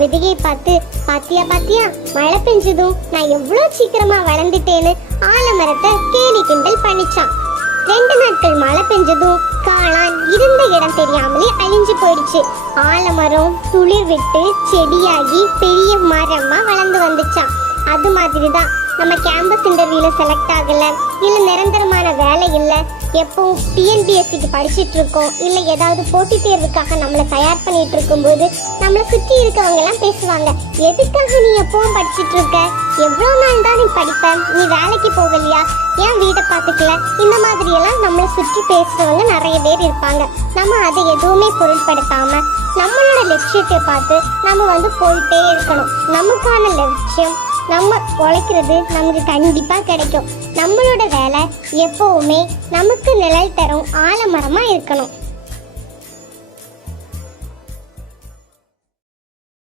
விதையை பார்த்து, பாத்தியா பாத்தியா மழை பெஞ்சதும் நான் எவ்வளவு சீக்கிரமா வளர்ந்துட்டேன்னு ஆலமரத்தை கேலி கிண்டல் பண்ணிச்சான். 2 நாட்கள் மழை பெஞ்சதும் காளான் இருந்த இடம் தெரியாமலே அழிஞ்சு போயிடுச்சு. ஆலமரம் துளிர் விட்டு செடியாகி பெரிய மரமா வளர்ந்து வந்துச்சான். அது மாதிரிதான் நம்ம கேம்பஸ் இன்டர்வியூல செலக்ட் ஆகல, இல்ல நிரந்தரமான வேலை இல்ல, எப்பவும் டிஎன்பிஎஸ்சிக்கு படிச்சுட்டு இருக்கோம், இல்ல ஏதாவது போட்டித் தேர்வுக்காக நம்மளை தயார் பண்ணிட்டு இருக்கும்போது நம்மளை சுற்றி இருக்கவங்க எல்லாம் பேசுவாங்க, எதுக்காக நீ எப்பவும் படிச்சுட்டு இருக்க, எவ்வளவு நாள் தான் நீ படிப்ப, நீ வேலைக்கு போகலையா, ஏன் வீட்டை பார்த்துக்கல, இந்த மாதிரி எல்லாம் நம்மளை சுற்றி பேசுறவங்க நிறைய பேர் இருப்பாங்க. நம்ம அதை எதுவுமே பொருட்படுத்தாம நம்மளோட லட்சியத்தை பார்த்து நம்ம போயிட்டே இருக்கணும். நமக்கான லட்சியம் நம்ம உழைக்கிறது நமக்கு கண்டிப்பா கிடைக்கும். நம்மளோட வேலை எப்பவுமே நமக்கு நிழல் தரும் ஆலமரமா இருக்கணும்.